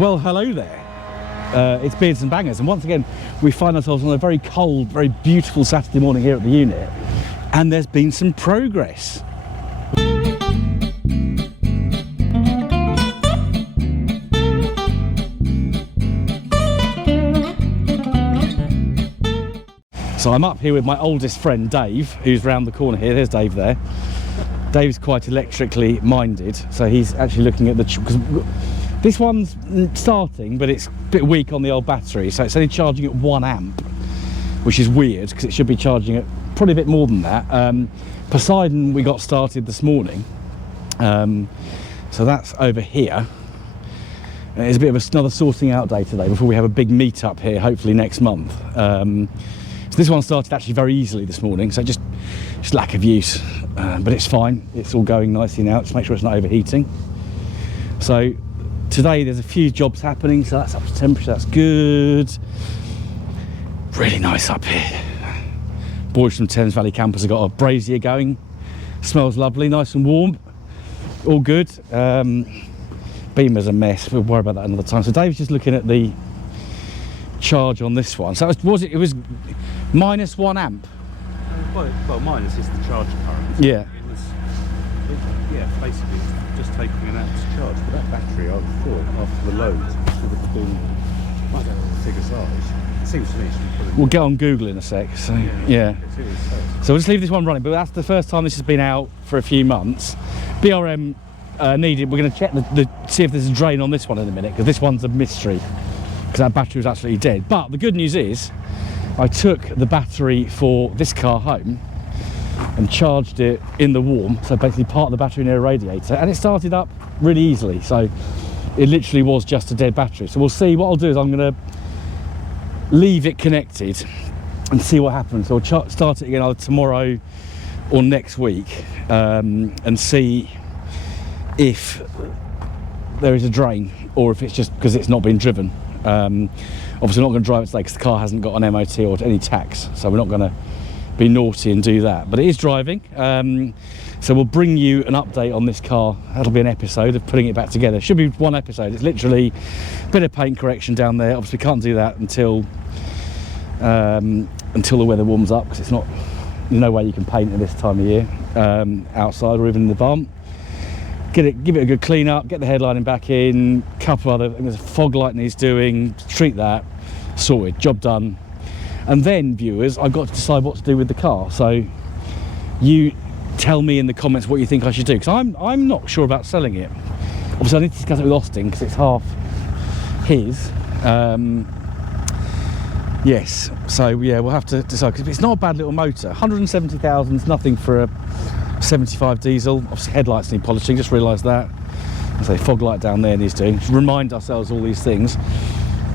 Well, hello there. It's Beards and Bangers, and once again we find ourselves on a very cold, very beautiful Saturday morning here at the unit, and there's been some progress. So I'm up here with my oldest friend Dave, who's round the corner here. There's Dave there. Dave's quite electrically minded, so he's actually looking at the... because this one's starting, but it's a bit weak on the old battery, so it's only charging at 1 amp, which is weird because it should be charging at probably a bit more than that. Poseidon we got started this morning, so that's over here. It's a bit of another sorting out day today before we have a big meet up here, hopefully next month. So this one started actually very easily this morning, so just lack of use, but it's fine. It's all going nicely now. Just make sure it's not overheating. So today there's a few jobs happening, so that's up to temperature, that's good. Really nice up here. Boys from Thames Valley campus have got a brazier going. Smells lovely, nice and warm. All good. Beamer's a mess, we'll worry about that another time. So Dave's just looking at the charge on this one. So it was minus 1 amp? Well, minus is the charge current. Yeah. Yeah, basically it's just taking an amp's charge, but that battery, I thought, after the load, should have been, I don't know, the figure size. It seems to me it should be put. We'll get on Google in a sec. So yeah. So we'll just leave this one running, but that's the first time this has been out for a few months. BRM needed, we're going to check see if there's a drain on this one in a minute, because this one's a mystery, because that battery was absolutely dead. But the good news is, I took the battery for this car home and charged it in the warm, so basically part of the battery near a radiator, and it started up really easily. So it literally was just a dead battery. So we'll see. What I'll do is I'm going to leave it connected and see what happens. So I'll start it again either tomorrow or next week, and see if there is a drain or if it's just because it's not been driven. Obviously I'm not going to drive it today because the car hasn't got an MOT or any tax, so we're not going to be naughty and do that, but it is driving. So we'll bring you an update on this car. That'll be an episode of putting it back together. Should be one episode. It's literally a bit of paint correction down there. Obviously can't do that until the weather warms up, because it's not, there's no way you can paint at this time of year outside or even in the barn. Give it a good clean up, get the headlining back in, couple other, there's a fog light needs doing, treat that, sorted, job done. And then, viewers, I've got to decide what to do with the car. So you tell me in the comments what you think I should do, because I'm not sure about selling it. Obviously I need to discuss it with Austin because it's half his. Yes, so yeah, we'll have to decide, because it's not a bad little motor. 170,000 is nothing for a 75 diesel. Obviously headlights need polishing, just realised that. I say fog light down there needs doing. Just remind ourselves all these things.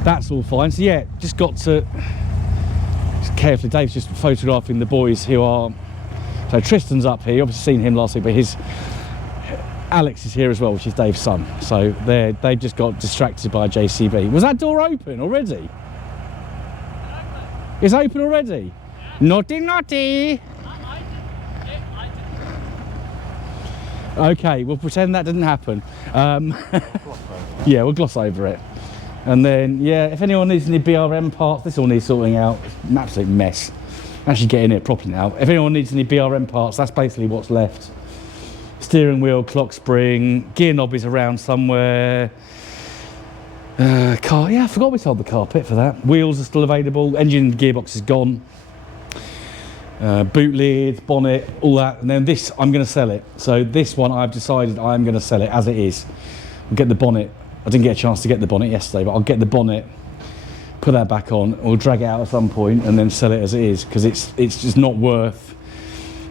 That's all fine. So yeah, just got to carefully. Dave's just photographing the boys who are, so Tristan's up here, you've obviously seen him last week, but Alex is here as well, which is Dave's son. So they've just got distracted by a JCB. Was that door open already? It's open already? Yeah. Naughty, naughty. Okay, we'll pretend that didn't happen. Yeah, we'll gloss over it. And then, yeah, if anyone needs any BRM parts, this all needs sorting out. It's an absolute mess. Actually getting it properly now. If anyone needs any BRM parts, that's basically what's left. Steering wheel, clock spring, gear knob is around somewhere. Car, yeah, I forgot we sold the carpet for that. Wheels are still available, engine gearbox is gone. Boot lid, bonnet, all that, and then this, I'm going to sell it. So this one I've decided I'm going to sell it as it is. I'll get the bonnet. I didn't get a chance to get the bonnet yesterday, but I'll get the bonnet, put that back on, we'll drag it out at some point and then sell it as it is, because it's just not worth,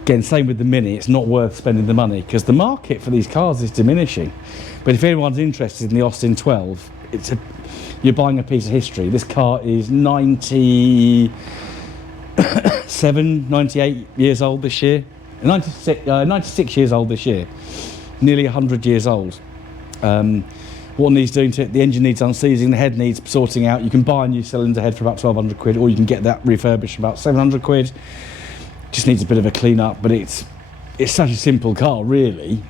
again, same with the Mini, it's not worth spending the money because the market for these cars is diminishing. But if anyone's interested in the Austin 12, you're buying a piece of history. This car is 98 years old this year, 96 years old this year, nearly 100 years old. What needs doing to it? The engine needs unseizing, the head needs sorting out. You can buy a new cylinder head for about 1,200 quid, or you can get that refurbished for about 700 quid. Just needs a bit of a clean up, but it's such a simple car, really.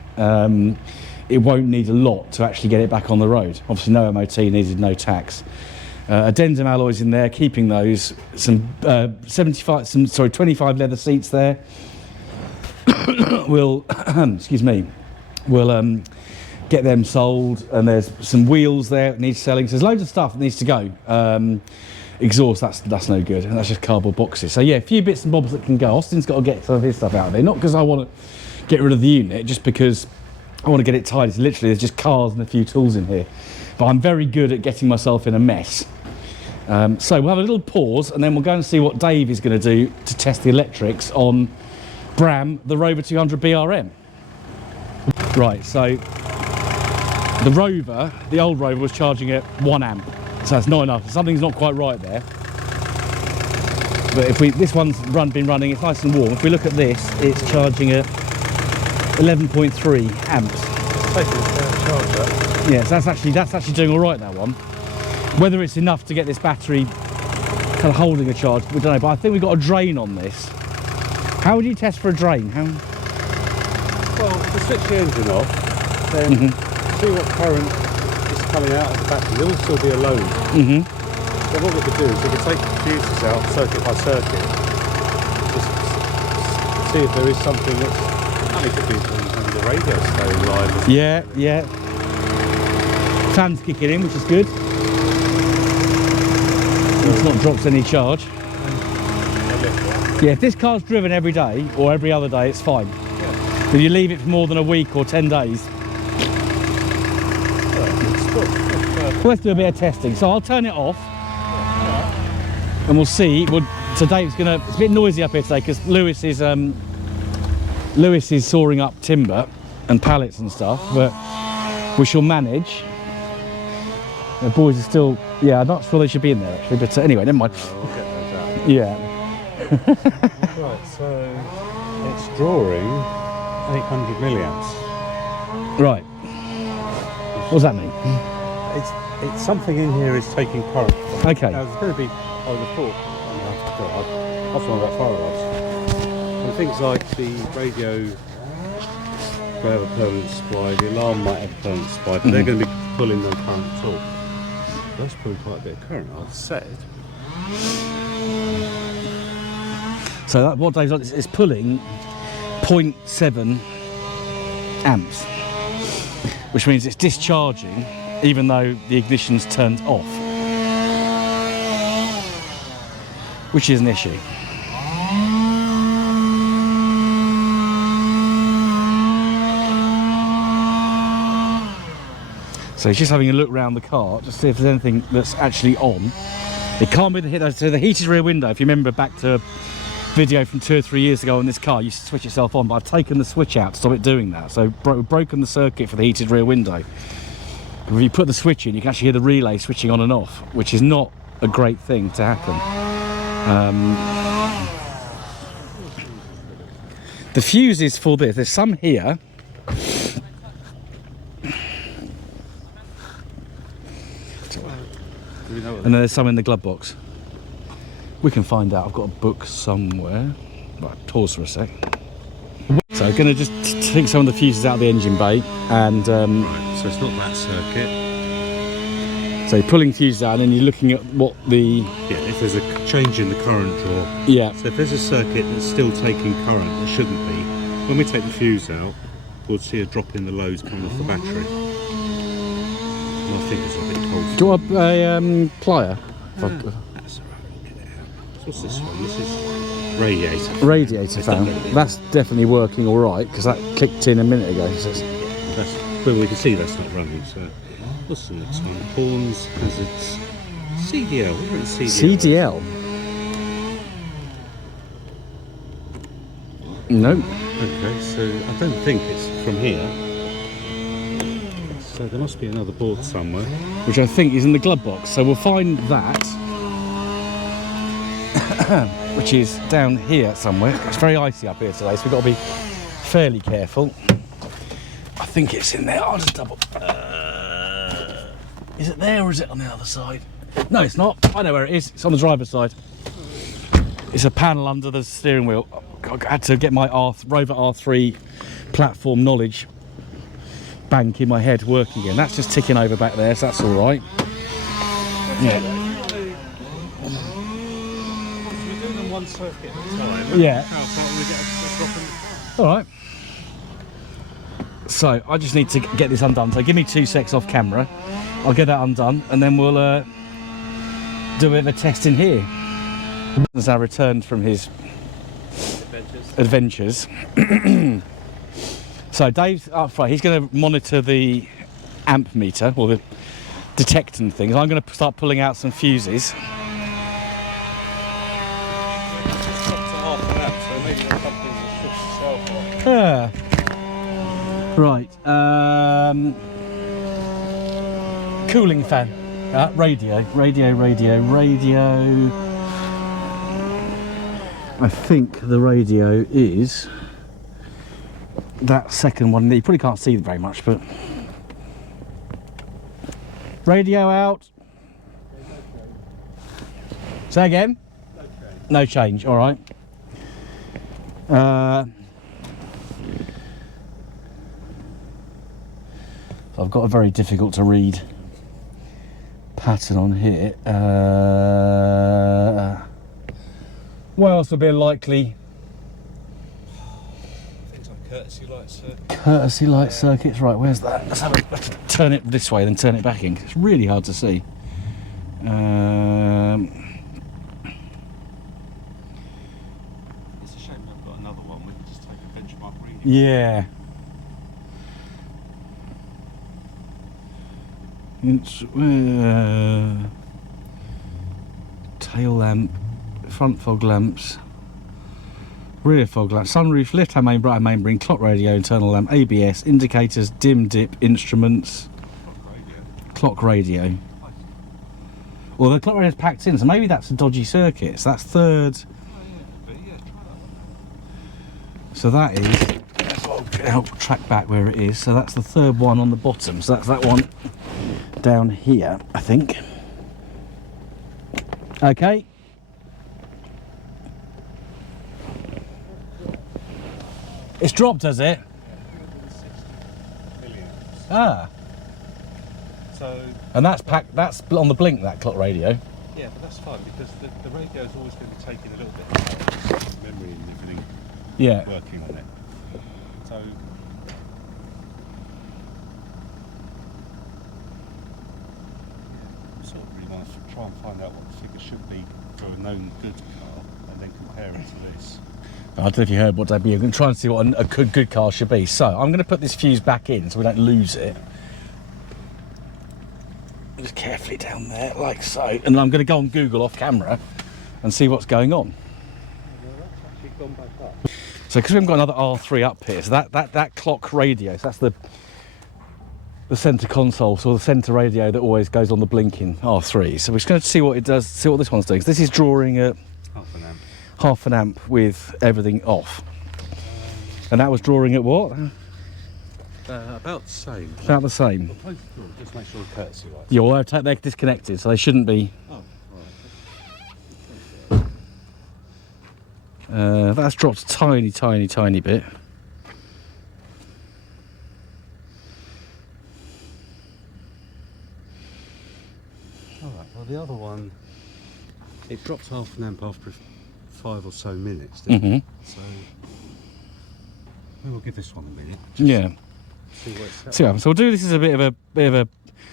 it won't need a lot to actually get it back on the road. Obviously no MOT needed, no tax. Addendum alloys in there, keeping those. Some 25 leather seats there. We'll excuse me, we'll get them sold, and there's some wheels there that needs selling. So there's loads of stuff that needs to go. Exhaust, that's no good, and that's just cardboard boxes. So yeah, a few bits and bobs that can go. Austin's got to get some of his stuff out of there, not because I want to get rid of the unit, just because I want to get it tidy. So literally there's just cars and a few tools in here, but I'm very good at getting myself in a mess. So we'll have a little pause, and then we'll go and see what Dave is going to do to test the electrics on BRM, the Rover 200 BRM. Right, so the Rover, the old Rover, was charging at 1 amp, so that's not enough. Something's not quite right there. But if this one's been running, it's nice and warm. If we look at this, it's charging at 11.3 amps. It's taking a fair charge, that. Yes, that's actually doing all right, that one. Whether it's enough to get this battery kind of holding a charge, we don't know. But I think we've got a drain on this. How would you test for a drain? Well, if you switch the engine off, then see what current is coming out of the battery. There will still be a load. So what we could do is we could take the fuses out circuit by circuit, just see if there is something that's, I mean, it could be the radio staying live. Yeah. Fan's kicking in, which is good. It's not dropped any charge. Yeah, if this car's driven every day or every other day, it's fine. Yeah. If you leave it for more than a week or 10 days, well, let's do a bit of testing. So I'll turn it off, and we'll see. So Dave's gonna. It's a bit noisy up here today because Lewis is sawing up timber and pallets and stuff, but we shall manage. The boys are still. Yeah, I'm not sure they should be in there actually, but anyway, never mind. We'll get those out. Yeah. Right, so it's drawing 800 milliamps. Right. What does that mean? It's something in here is taking current. Okay. Now, there's going to be, I would have thought, I've gone about fire alarms. And things like the radio will have a permanent supply, the alarm might have a permanent supply, but they're going to be pulling no current at all. That's pulling quite a bit of current, I've said. So what Dave's on is pulling 0.7 amps, which means it's discharging even though the ignition's turned off, which is an issue. So he's just having a look around the car to see if there's anything that's actually on. It can't be the heated rear window. If you remember back to a video from 2 or 3 years ago on this car, you used to switch itself on, but I've taken the switch out to stop it doing that. So broken the circuit for the heated rear window. If you put the switch in, you can actually hear the relay switching on and off, which is not a great thing to happen. The fuses for this, there's some here. And then there's some in the glove box. We can find out. I've got a book somewhere. Right, pause for a sec. So I'm going to just take some of the fuses out of the engine bay and... right, so it's not that circuit. So you're pulling fuses out and then you're looking at what the... Yeah, if there's a change in the current draw. Yeah. So if there's a circuit that's still taking current, that shouldn't be. When we take the fuse out, we'll see a drop in the loads coming off the battery. And I think it's a bit cold. Do you want a plier? That's all right, we'll get it out. So what's this one? This is radiator. Radiator fan. That's definitely working all right because that clicked in a minute ago. So well, we can see that's not running. So what's the next one? Horns, hazards, CDL. We're in CDL. CDL? No. Okay, so I don't think it's from here. So there must be another board somewhere. Which I think is in the glove box. So we'll find that. Which is down here somewhere. It's very icy up here today, so we've got to be fairly careful. I think it's in there. I'll just double... is it there or is it on the other side? No, it's not. I know where it is. It's on the driver's side. It's a panel under the steering wheel. I had to get my Rover R3 platform knowledge bank in my head working again. That's just ticking over back there, so that's all right. Yeah. We're doing them one circuit at a time. Yeah. How far we get a drop in? All right. So I just need to get this undone. So give me 2 secs off camera. I'll get that undone, and then we'll do a bit of a test in here. As I returned from his adventures. So Dave's up front. He's going to monitor the amp meter, or the detecting things. I'm going to start pulling out some fuses. Yeah. Right. Cooling fan. Radio. I think the radio is that second one. You probably can't see it very much, but radio out. Say again? No change. All right. I've got a very difficult to read pattern on here. What else would be likely? Things like courtesy light circuits. Courtesy light circuits, right, where's that? Let's have let's turn it this way, then turn it back in. It's really hard to see. It's a shame I've got another one. We can just take a benchmark reading. Yeah. It's tail lamp, front fog lamps, rear fog lamp, sunroof, left hand main, right hand main bring, clock radio, internal lamp, ABS, indicators, dim dip, instruments, clock radio. Well, the clock radio's packed in, so maybe that's a dodgy circuit. So that's third. So that is, I'll help track back where it is. So that's the third one on the bottom. So that's that one down here, I think. Okay. It's dropped, has it? Ah. So. And that's packed. That's on the blink. That clock radio. Yeah, but that's fine because the radio is always going to be taking a little bit of memory and everything. Yeah. Working on it. So. Sort of really want to try and find out what the figure should be for a known good car and then compare it to this. I don't know if you heard what I'd be. I'm going to try and see what a good car should be. So I'm going to put this fuse back in so we don't lose it. Just carefully down there, like so. And I'm going to go on Google off camera and see what's going on. Well, that's actually gone back up. So because we haven't got another R3 up here, so that clock radio, so that's the centre console, so the centre radio that always goes on the blinking R3. So we're just going to see what it does, see what this one's doing. So this is drawing at half an amp with everything off. And that was drawing at what? About the same. About the same. Just make sure the courtesy lights. Yeah, well, they're disconnected, so they shouldn't be. Oh, right. That's dropped a tiny bit. Alright, well the other one, it dropped half an amp after 5 or so minutes, didn't it? So, we'll give this one a minute. Yeah. See what it's So we'll do this as a bit of a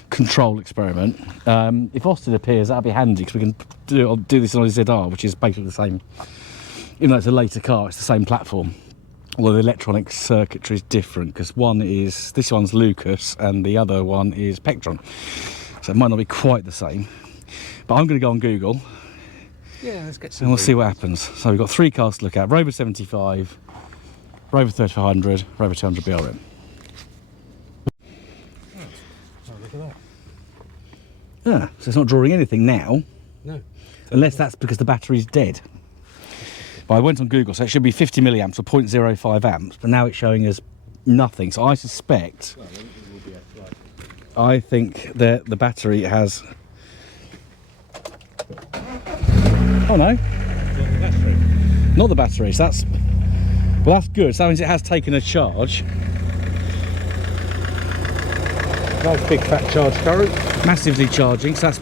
control experiment. If Austin appears, that'll be handy because we can do this on a ZR, which is basically the same. Even though it's a later car, it's the same platform. Although the electronic circuitry is different because this one's Lucas and the other one is Pectron. So it might not be quite the same. But I'm going to go on Google. Yeah, let's get some. And we'll see what happens. So we've got 3 cars to look at: Rover 75, Rover 3500, Rover 200 BRM. Look at that. Yeah, so it's not drawing anything now. No. Unless that's because the battery's dead. But I went on Google, so it should be 50 milliamps or 0.05 amps, but now it's showing us nothing. So I suspect, I think that the battery has... Oh no. Not the battery, so that's... Well, that's good, so that means it has taken a charge. Nice big fat charge current. Massively charging, so that's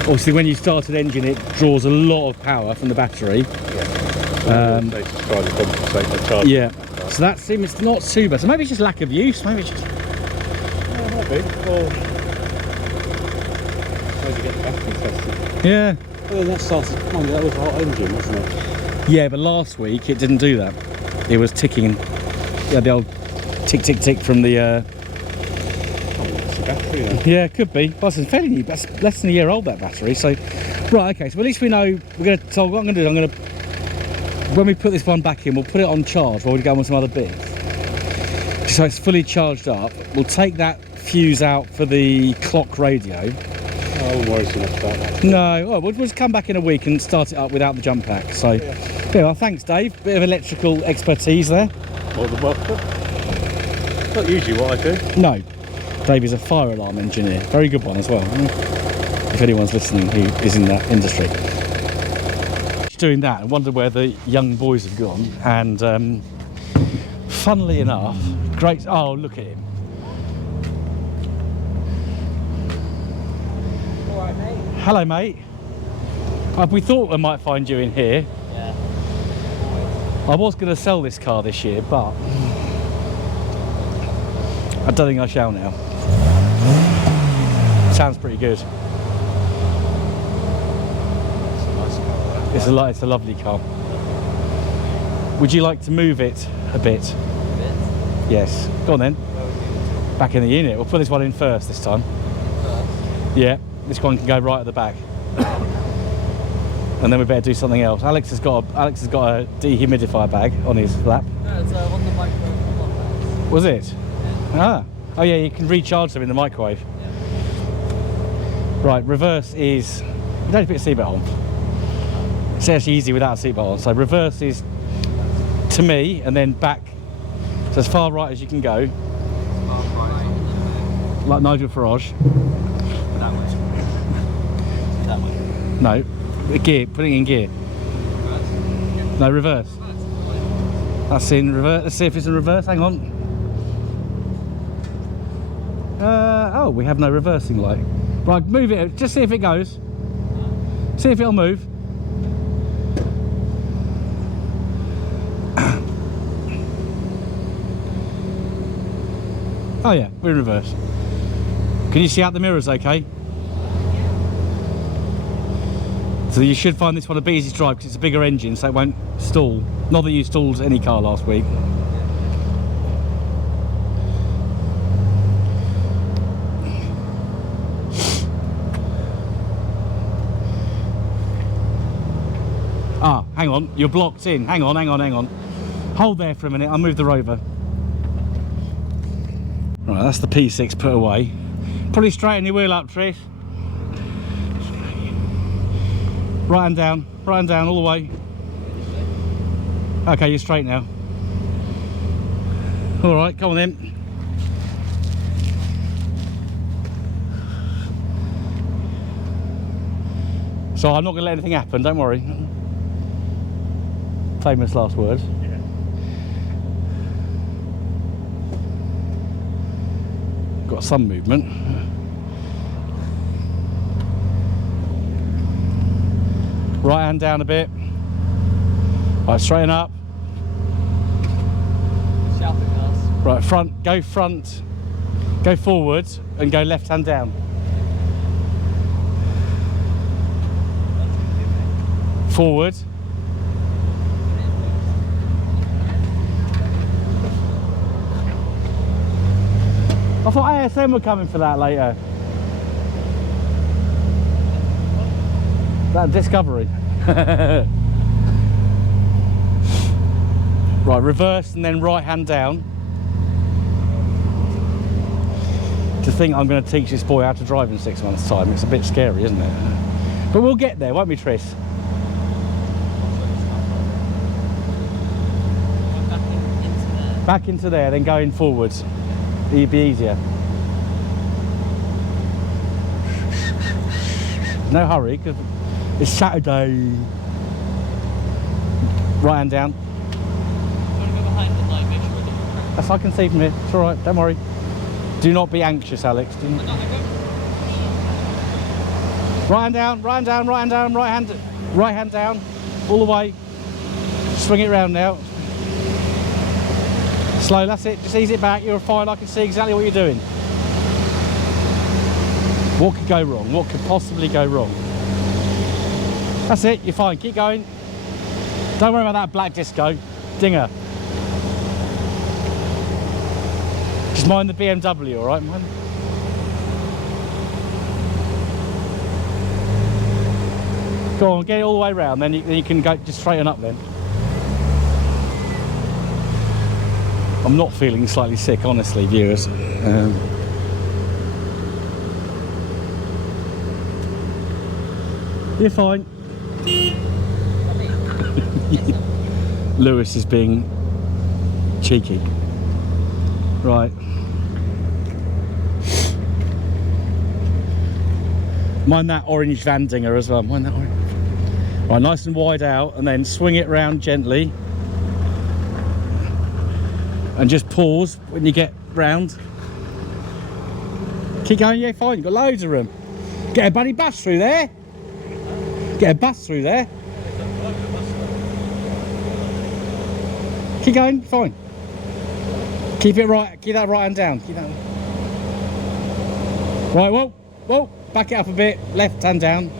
obviously when you start an engine it draws a lot of power from the battery. They just try to compensate the charge. Yeah, so that seems not too bad. So maybe it's just lack of use, maybe it's just... Yeah, might be. Or maybe get the battery tested. Yeah. Well, that started, that was a hot engine, wasn't it? Yeah, but last week it didn't do that. It was ticking. Yeah, the old tick, tick, tick from the... Oh, it's the battery then. Yeah, could be. Well, it's fairly new. That's less than a year old, that battery. So, right, okay. So at least we know we're going to. So what I'm going to do, I'm going to, when we put this one back in, we'll put it on charge while we go on some other bits. So it's fully charged up. We'll take that fuse out for the clock radio. Oh, I wouldn't worry too much about that. No, well, we'll just come back in a week and start it up without the jump pack. So, yeah, well, thanks, Dave. Bit of electrical expertise there. More than welcome. Not usually what I do. No, Dave is a fire alarm engineer. Very good one as well. If anyone's listening who is in that industry. Doing that, I wonder where the young boys have gone. And funnily enough, great. Oh, look at him. All right, mate. Hello, mate. We thought I might find you in here. Yeah. I was going to sell this car this year, but I don't think I shall now. Sounds pretty good. It's a lovely car. Would you like to move it a bit? Yes. Go on then. Back in the unit. We'll put this one in first this time. Yeah. This one can go right at the back. And then we better do something else. Alex has got a dehumidifier bag on his lap. No, it's on the microwave. Was it? Ah. Oh yeah, you can recharge them in the microwave. Right, reverse is... You don't put your seatbelt on. It's actually easy without a seatbelt on. So reverse is to me and then back. So as far right as you can go. Like Nigel Farage. That way. That way. No. Gear, putting in gear. No, reverse. That's in reverse. Let's see if it's in reverse. Hang on. Oh, we have no reversing light. Right, move it. Just see if it goes. See if it'll move. Oh yeah, we're in reverse. Can you see out the mirrors okay? So you should find this one a bit easy to drive because it's a bigger engine, so it won't stall. Not that you stalled any car last week. Ah, hang on, you're blocked in. Hang on. Hold there for a minute, I'll move the Rover. Right, that's the P6 put away. Probably straighten your wheel up, Trish. Right hand down, all the way. Okay, you're straight now. All right, come on then. So I'm not going to let anything happen, don't worry. Famous last words. Yeah. Got some movement. Right hand down a bit. Right, straighten up. Shouting us. Right, front, go forward and go left hand down. Forward. I thought ASM were coming for that later. That Discovery. Right, reverse and then right hand down. To think I'm going to teach this boy how to drive in 6 months' time, it's a bit scary, isn't it? But we'll get there, won't we, Tris? Back into there, then going forwards. It'd be easier. No hurry, because it's Saturday. Right hand down. You want to go behind the light, make sure it doesn't crack. That's I can see from here. It's all right. Don't worry. Do not be anxious, Alex. Right hand down, right hand down, right hand down, right hand down, all the way. Swing it around now. Slow, that's it. Just ease it back. You're fine. I can see exactly what you're doing. What could go wrong? What could possibly go wrong? That's it. You're fine. Keep going. Don't worry about that black disco. Dinger. Just mind the BMW, all right, man? Go on, get it all the way around, then you can go just straighten up then. I'm not feeling slightly sick, honestly, viewers. You're fine. Lewis is being cheeky. Right. Mind that orange Van Dinger as well. Mind that orange. Right, nice and wide out, and then swing it round gently. And just pause when you get round. Keep going, yeah, fine. You've got loads of room. Get a bloody bus through there. Get a bus through there. Keep going, fine. Keep it right, keep that right hand down. Keep that. Right, whoa, whoa. Back it up a bit. Left hand down.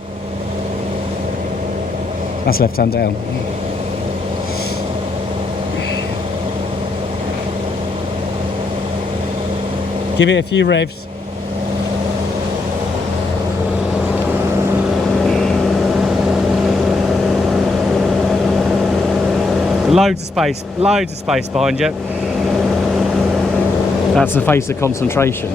That's left hand down. Give it a few revs. Loads of space behind you. That's the face of concentration.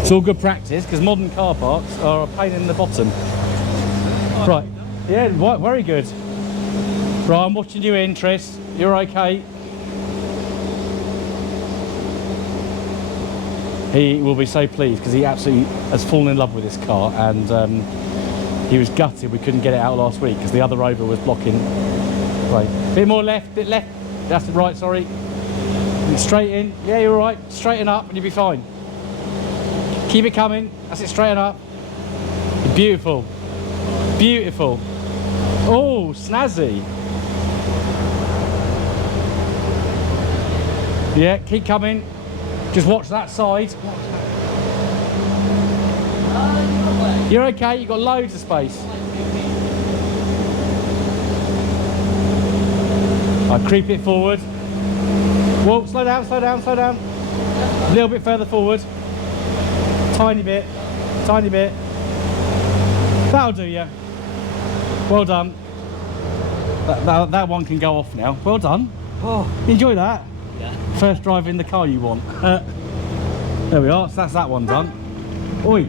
It's all good practice because modern car parks are a pain in the bottom. Right, yeah, very good. Right, I'm watching you in, Tris. You're okay. He will be so pleased because he absolutely has fallen in love with this car, and he was gutted we couldn't get it out last week because the other Rover was blocking. Right, bit more left, bit left. That's right, sorry. Straight in. Yeah, you're right. Straighten up and you'll be fine. Keep it coming. That's it, straighten up. Beautiful. Beautiful. Oh, snazzy. Yeah, keep coming. Just watch that side. You're okay, you've got loads of space. I creep it forward. Whoa, slow down, slow down, slow down. A little bit further forward. Tiny bit, tiny bit. That'll do you. Well done. That one can go off now. Well done. Oh, enjoy that. Yeah. First drive in the car you want. There we are, so that's that one done. Oi.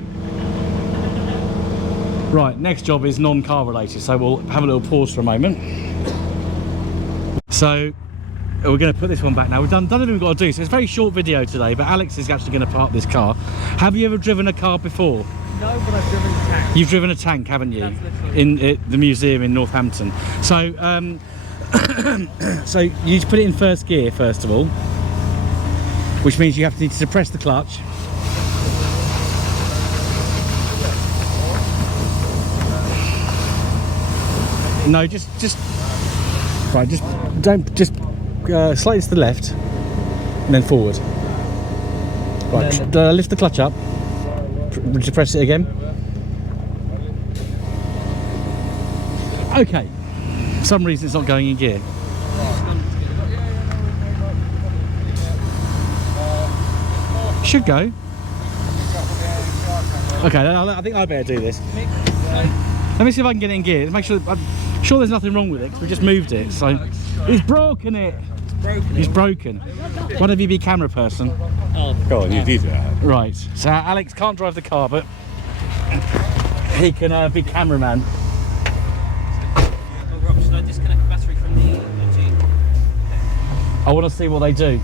Right, next job is non-car related, so we'll have a little pause for a moment. So we're going to put this one back now. We've done everything we've got to do, so it's a very short video today, but Alex is actually going to park this car. Have you ever driven a car before? No, but I've driven a tank. You've driven a tank, haven't you? That's literally In the museum in Northampton. So so you need to put it in first gear first of all, which means you have to need to suppress the clutch. No, just right. Just slightly to the left, and then forward. Right, lift the clutch up. Press it again. Okay. For some reason, it's not going in gear. Should go. Okay, I think I better do this. Let me see if I can get it in gear. Make sure. I'm sure there's nothing wrong with it because we just moved it. So he's broken it. He's broken. Why don't you be camera person? Oh, Go on, you did that. Right. So Alex can't drive the car, but he can be cameraman. Oh, Rob, should I disconnect the battery from the Jeep? I want to see what they do.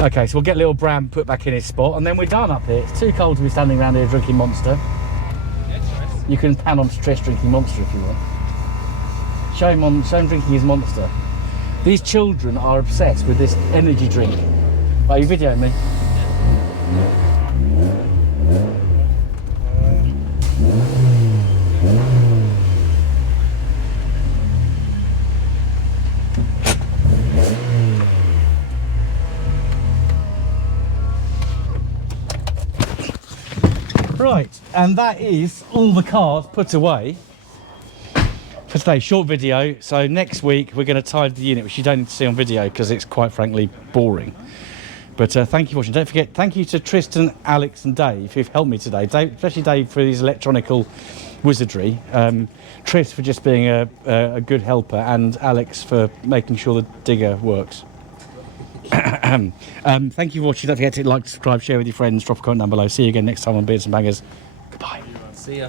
Okay, so we'll get little Bram put back in his spot, and then we're done up here. It's too cold to be standing around here drinking Monster. You can pan on Trish drinking Monster if you want. Show him drinking his Monster. These children are obsessed with this energy drink. Are you videoing me? Right, and that is all the cars put away for today's short video. So next week we're going to tidy the unit, which you don't need to see on video because it's quite frankly boring. But thank you for watching. Don't forget, thank you to Tristan, Alex and Dave who've helped me today. Dave, especially Dave for his electronical wizardry. Tris for just being a good helper, and Alex for making sure the digger works. Thank you for watching. Don't forget to like, subscribe, share with your friends, drop a comment down below. See you again next time on Beards and Bangers. Goodbye. See ya.